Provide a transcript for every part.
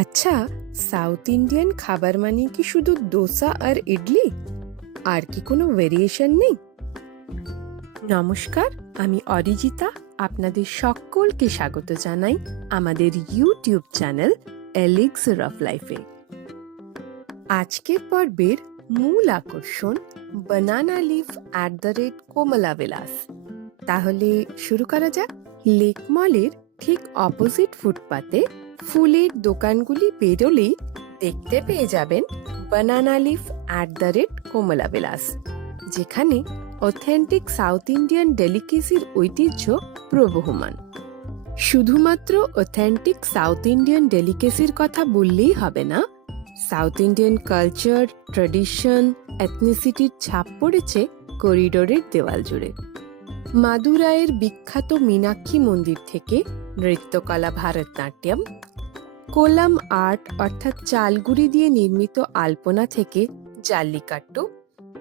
আচ্ছা, south Indian খাবার মানে কি শুধু ডোসা আর ইডলি? আর কি কোনো ভেরিয়েশন নেই? নমস্কার, আমি অরিজিতা। আপনাদের সকলকে স্বাগত জানাই আমাদের ইউটিউব চ্যানেল এলিক্সির অফ লাইফে। আজকের পর্বের মূল আকর্ষণ বানানা লিফ @কমলা বিলাস। তাহলে শুরু করা যাক। লেক মলের ঠিক অপোজিট ফুটপাতে ফুলের দোকানগুলি বেরোলেই দেখতে পেয়ে যাবেন বানানা লিফ @কমলা বিলাস, যেখানে অথেন্টিক সাউথ ইন্ডিয়ান ডেলিকেসির ঐতিহ্য প্রবহমান। শুধুমাত্র অথেন্টিক সাউথ ইন্ডিয়ান ডেলিকেসির কথা বললেই হবে না, সাউথ ইন্ডিয়ান কালচার, ট্র্যাডিশন, এথনিসিটির ছাপ পড়েছে করিডোরের দেওয়াল জুড়ে। মাদুরাইয়ের বিখ্যাত মীনাক্ষী মন্দির থেকে নৃত্যকলা ভারতনাট্যম, কোলাম আর্ট অর্থাৎ চালগুড়ি দিয়ে নির্মিত আলপনা থেকে জাল্লিকাট্টু,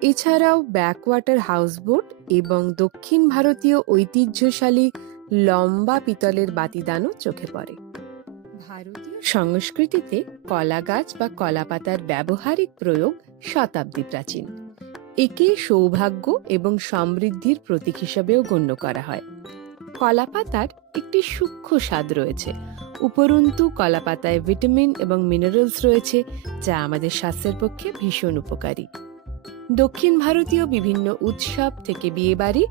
এছাড়াও ব্যাকওয়াটার হাউসবোট এবং দক্ষিণ ভারতীয় ঐতিহ্যশালী লম্বা পিতলের বাতিদানও চোখে পড়ে। ভারতীয় সংস্কৃতিতে কলা গাছ বা কলা পাতার ব্যবহারিক প্রয়োগ শতাব্দী প্রাচীন। একে সৌভাগ্য এবং সমৃদ্ধির প্রতীক হিসেবেও গণ্য করা হয়। কলা পাতার একটি সূক্ষ্ম স্বাদ রয়েছে, উপরন্তু কলা পাতায় ভিটামিন এবং মিনারেলস রয়েছে, যা আমাদের স্বাস্থ্যের পক্ষে ভীষণ উপকারী। দক্ষিণ ভারতীয় বিভিন্ন উৎসব থেকে বিয়েবাড়ি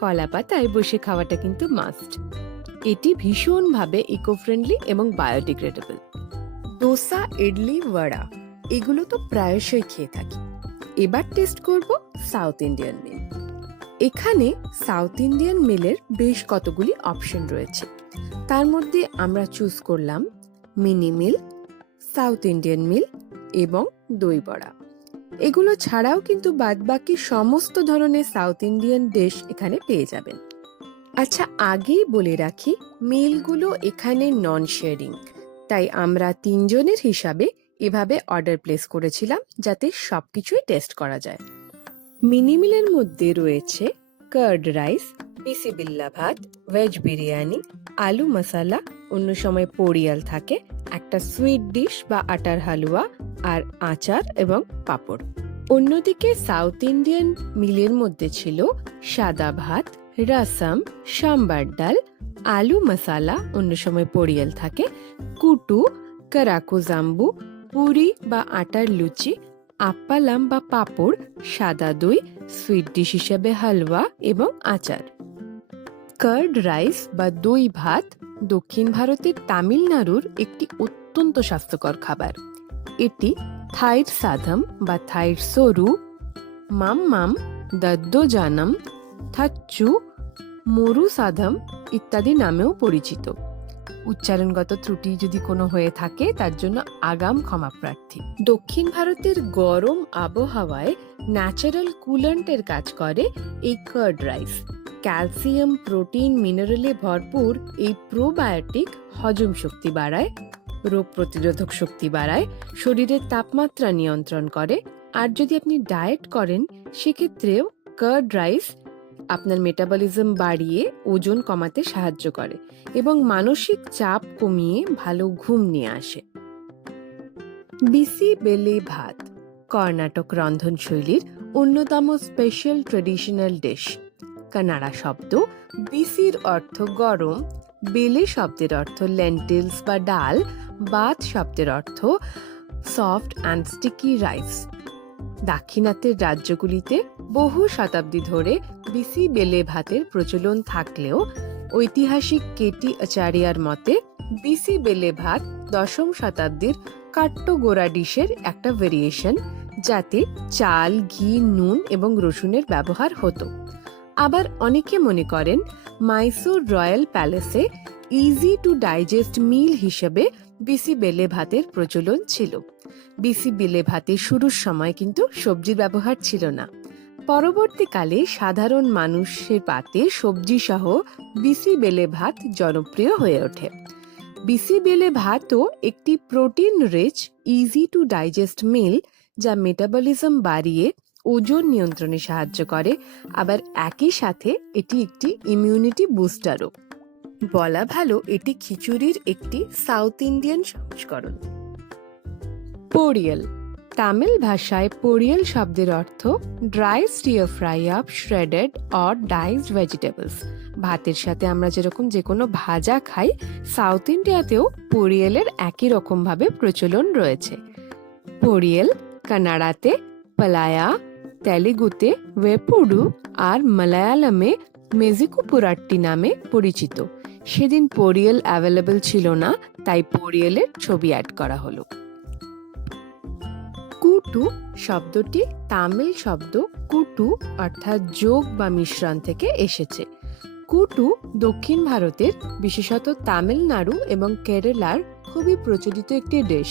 কলা পাতায় বসে খাওয়াটা কিন্তু মাস্ট। এটি ভীষণভাবে ইকো ফ্রেন্ডলি এবং বায়োডিগ্রেডেবল। ডোসা, ইডলি, বড়া এগুলো তো প্রায়শই খেয়ে থাকি। এবার টেস্ট করব সাউথ ইন্ডিয়ান মিল। এখানে সাউথ ইন্ডিয়ান মিলের বেশ কতগুলি অপশন রয়েছে। তার মধ্যে আমরা চুজ করলাম মিনি মিল, সাউথ ইন্ডিয়ান মিল এবং দই বড়া। এগুলো ছাড়াও কিন্তু বাদবাকি সমস্ত ধরনের সাউথ ইন্ডিয়ান ডিশ এখানে পেয়ে যাবেন। আচ্ছা, আগেই বলে রাখি, মিলগুলো এখানে নন শেয়ারিং, তাই আমরা তিনজনের হিসাবে এভাবে অর্ডার প্লেস করেছিলাম যাতে সবকিছুই টেস্ট করা যায়। মিনি মিলের মধ্যে রয়েছে কার্ড রাইস, বিসিবিল্লা ভাত, ভেজ বিরিয়ানি, আলু মশালা, অন্য সময় পরিয়াল থাকে, একটা সুইট ডিশ বা আটার হালুয়া, আর আচার এবং পাঁপড়। অন্যদিকে সাউথ ইন্ডিয়ান মিলের মধ্যে ছিল সাদা ভাত, রসম, সাম্বার ডাল, আলু মশালা, অন্য সময় পরিয়াল থাকে, কুটু, কারাকু জাম্বু, পুরি বা আটার লুচি, আপ্পালাম বা পাঁপড়, সাদা দই, সুইট ডিশ হিসেবে হালুয়া এবং আচার। কার্ড রাইস বা দই ভাত দক্ষিণ ভারতের তামিলনাড়ুর একটি অত্যন্ত স্বাস্থ্যকর খাবার। এটি থাইর সাধম বা থাইর সরু, মাম, দদ্দোজানম, থাচ্চু, মরু সাধম ইত্যাদি নামেও পরিচিত। উচ্চারণগত ত্রুটি যদি কোনো হয়ে থাকে তার জন্য আগাম ক্ষমা প্রার্থী। দক্ষিণ ভারতের গরম আবহাওয়ায় ন্যাচারাল কুলান্টের কাজ করে এই কার্ড রাইস। ক্যালসিয়াম, প্রোটিন, মিনারেলে ভরপুর এই প্রোবায়োটিক হজম শক্তি বাড়ায়, রোগ প্রতিরোধক শক্তি বাড়ায়, শরীরের তাপমাত্রা নিয়ন্ত্রণ করে, আর যদি আপনি ডায়েট করেন সেক্ষেত্রেও কার্ড রাইস আপনার মেটাবলিজম বাড়িয়ে ওজন কমাতে সাহায্য করে এবং মানসিক চাপ কমিয়ে ভালো ঘুম নিয়ে আসে। বিসি বেলে ভাত কর্ণাটক রন্ধনশৈলীর অন্যতম স্পেশাল ট্রেডিশনাল ডিশ। কানাড়া শব্দ বিসির অর্থ গরম, বেলে শব্দের অর্থ লেন্টিলস বা ডাল, ভাত শব্দের অর্থ সফট অ্যান্ড স্টিকি রাইস। দাক্ষিণাত্যের রাজ্যগুলিতে বহু শতাব্দী ধরে বিসি বেলে ভাতের প্রচলন থাকলেও ঐতিহাসিক কেটি আচারিয়ার মতে বিসি বেলে ভাত ১০ম শতাব্দীর কাট্টগোরা ডিশের একটা ভেরিয়েশন, যাতে চাল, ঘি, নুন এবং রসুনের ব্যবহার হতো। আবার অনেকে মনে করেন মাইসোর রয়্যাল প্যালেসে ইজি টু ডাইজেস্ট মিল হিসেবে বিসি বেলে ভাতের প্রচলন ছিল। বিসি বেলে ভাতের শুরুর সময় কিন্তু সবজির ব্যবহার ছিল না। পরবর্তীকালে সাধারণ মানুষের পাতে সবজি সহ বিসি বেলে ভাত জনপ্রিয় হয়ে ওঠে। বিসি বেলে ভাতও একটি protein rich, easy to digest meal, যা মেটাবলিজম বাড়িয়ে ওজন নিয়ন্ত্রণে সাহায্য করে, আবার একই সাথে এটি একটি ইমিউনিটি বুস্টারও। বলা ভালো এটি খিচুড়ির একটি সাউথ ইন্ডিয়ান সংস্করণ। পোরিয়াল। তামিল ভাষায় পোরিয়াল শব্দের অর্থ dry stair fry up shredded or diced vegetables. ভাতের সাথে আমরা যেরকম যে কোনো ভাজা খাই, সাউথ ইন্ডিয়াতেও পোরিয়ালের একই রকম ভাবে প্রচলন রয়েছে। পোরিয়াল কানাডাতে পালায়া, তেলেগুতে ওয়েপুডু আর মালায়ালামে মেজিকুপুরাট্টি নামে পরিচিত। সেদিন পোরিয়াল অ্যাভেলেবল ছিল না, তাই পোরিয়ালের ছবি অ্যাড করা হলো। কুটু শব্দটি তামিল শব্দ কুটু অর্থাৎ যোগ বা মিশ্রণ থেকে এসেছে। কুটু দক্ষিণ ভারতের, বিশেষত তামিলনাড়ু এবং কেরালার খুবই প্রচলিত একটি ডিশ।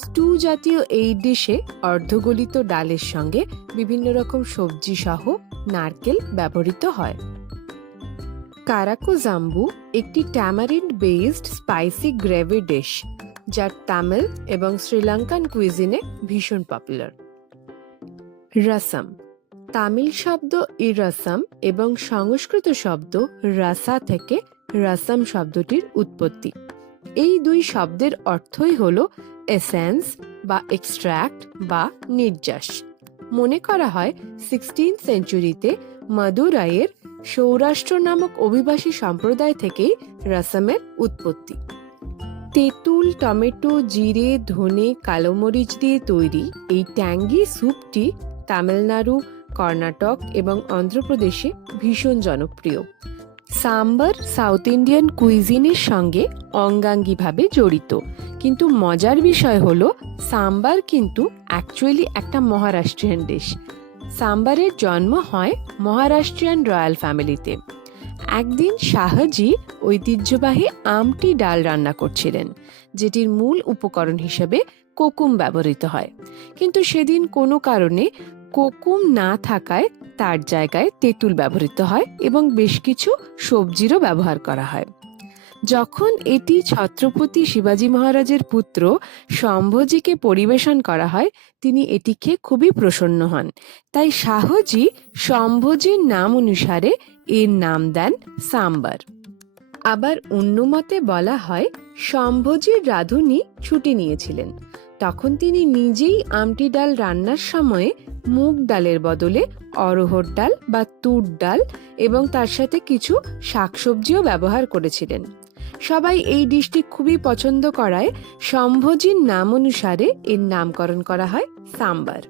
স্টু জাতীয় এই ডিশে অর্ধগলিত ডালের সঙ্গে বিভিন্ন রকম সবজি সহ নারকেল ব্যবহৃত হয়। কারাকো জাম্বু একটি tamarind based spicy gravy dish, যা তামিল এবং শ্রীলঙ্কান কুইজিনে ভীষণ পপুলার। রসম তামিল শব্দ ইরসম এবং সংস্কৃত শব্দ রাসা থেকে রসম শব্দটির উৎপত্তি। এই দুই শব্দের অর্থই হল এসেন্স বা এক্সট্র্যাক্ট বা নির্যাস। মনে করা হয় 16th সেঞ্চুরিতে মাদুরাইয়ের সৌরাষ্ট্র নামক অভিবাসী সম্প্রদায় থেকেই রসমের উৎপত্তি। তেঁতুল, টমেটো, জিরে, ধনে, কালোমরিচ দিয়ে তৈরি এই ট্যাঙ্গি স্যুপটি তামিলনাড়ু, কর্ণাটক এবং অন্ধ্রপ্রদেশে ভীষণ জনপ্রিয়। সাম্বার সাউথ ইন্ডিয়ান কুইজিনের সঙ্গে অঙ্গাঙ্গিভাবে জড়িত, কিন্তু মজার বিষয় হলো সাম্বার কিন্তু অ্যাকচুয়ালি একটা মহারাষ্ট্রিয়ান ডিশ। সাম্বারের জন্ম হয় মহারাষ্ট্রিয়ান রয়্যাল ফ্যামিলিতে। একদিন শাহজি ঐতিহ্যবাহী আমটি ডাল রান্না করছিলেন, যেটির মূল উপকরণ হিসেবে কোকুম ব্যবহৃত হয়। কিন্তু সেদিন কোনো কারণে কোকুম না থাকায় তার জায়গায় তেঁতুল ব্যবহৃত হয় এবং বেশ কিছু সবজিরও ব্যবহার করা হয়। যখন এটি ছত্রপতি শিবাজী মহারাজের পুত্র শম্ভজিকে পরিবেশন করা হয়, তিনি এটি খেয়ে খুবই প্রসন্ন হন। তাই শাহজি শম্ভজির নাম অনুসারে এর নাম দেন সাম্বার। আবার অন্য মতে বলা হয় শম্ভজির রাঁধুনি ছুটি নিয়েছিলেন, তখন তিনি নিজেই আমটি ডাল রান্নার সময়ে মুগ ডালের বদলে অরহর ডাল বা তুর ডাল এবং তার সাথে কিছু শাকসবজিও ব্যবহার করেছিলেন। সবাই এই ডিশটি খুবই পছন্দ করায় শম্ভজির নাম অনুসারে এর নামকরণ করা হয় সাম্বার।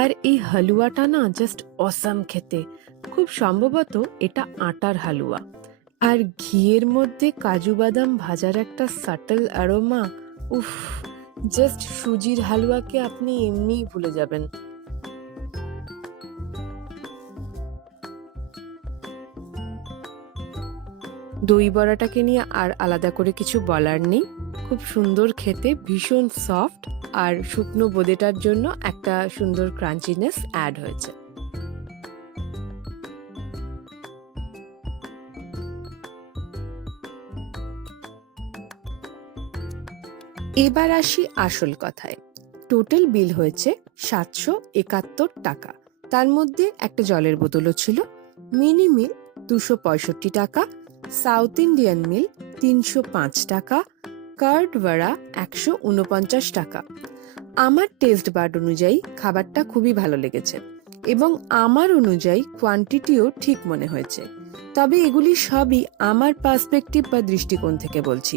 আর এই হালুয়াটা না জাস্ট অসাম খেতে। খুব সম্ভবত এটা আটার হালুয়া, আর ঘিয়ের মধ্যে কাজু বাদাম ভাজার একটা সাটল অ্যারোমা। উফ, জাস্ট সুজির হালুয়াকে আপনি এমনিই ভুলে যাবেন। দই বড়াটাকে নিয়ে আর আলাদা করে কিছু বলার নেই, খুব সুন্দর খেতে, ভীষণ সফট, আর শুকনো বোঁদেটার জন্য একটা সুন্দর ক্রাঞ্চিনেস অ্যাড হয়েছে। এবার আসি আসল কথায়। টোটাল বিল হয়েছে 771 টাকা। তার মধ্যে একটা জলের বোতলও ছিল। মিনি মিল 265 টাকা, সাউথ ইন্ডিয়ান মিল 305 টাকা, কার্ড ভাড়া 149 টাকা। আমার টেস্ট বার্ড অনুযায়ী খাবারটা খুবই ভালো লেগেছে এবং আমার অনুযায়ী কোয়ান্টিটিও ঠিক মনে হয়েছে। তবে এগুলি সবই আমার পার্সপেক্টিভ বা দৃষ্টিকোণ থেকে বলছি।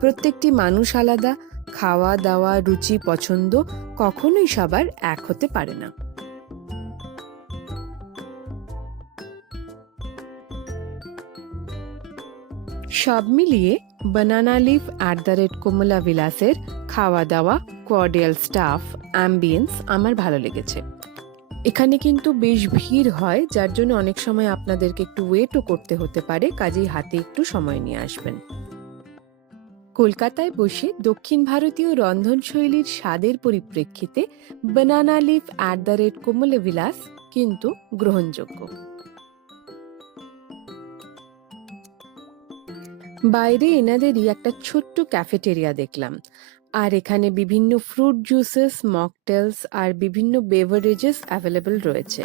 প্রত্যেকটি মানুষ আলাদা, খাওয়া দাওয়া, রুচি, পছন্দ কখনোই সবার এক হতে পারে না। সব মিলিয়ে বানানা লিফ @কমলা বিলাসের খাওয়া দাওয়া, কর্ডিয়াল স্টাফ, অ্যাম্বিয়েন্স আমার ভালো লেগেছে। এখানে কিন্তু বেশ ভিড় হয়, যার জন্য অনেক সময় আপনাদেরকে একটু ওয়েটও করতে হতে পারে, কাজেই হাতে একটু সময় নিয়ে আসবেন। কলকাতায় বসে দক্ষিণ ভারতীয় রন্ধনশৈলীর স্বাদের পরিপ্রেক্ষিতে বানানা লিফ @কমলা বিলাস কিন্তু গ্রহণযোগ্য। বাইরে এনাদেরই একটা ছোট্ট ক্যাফেটেরিয়া দেখলাম, আর এখানে বিভিন্ন ফ্রুট জুসেস, মকটেলস আর বিভিন্ন বেভারেজেস অ্যাভেলেবল রয়েছে।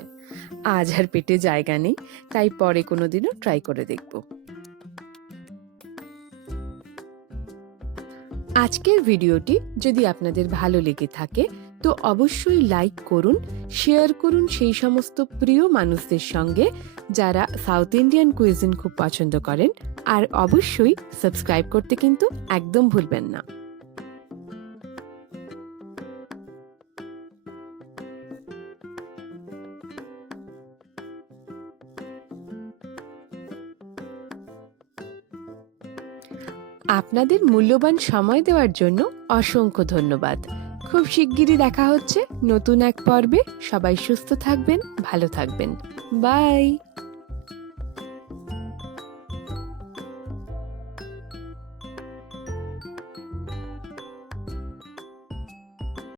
আজ আর পেটে জায়গা নেই, তাই পরে কোনোদিনও ট্রাই করে দেখব। আজকের ভিডিওটি যদি আপনাদের ভালো লেগে থাকে তো অবশ্যই লাইক করুন, শেয়ার করুন সেই সমস্ত প্রিয় মানুষদের সঙ্গে যারা সাউথ ইন্ডিয়ান কুইজিন খুব পছন্দ করেন, আর অবশ্যই সাবস্ক্রাইব করতে কিন্তু একদম ভুলবেন না। আপনাদের মূল্যবান সময় দেওয়ার জন্য অসংখ্য ধন্যবাদ। খুব শিগগিরই দেখা হচ্ছে নতুন এক পর্বে। সবাই সুস্থ থাকবেন, ভালো থাকবেন। বাই।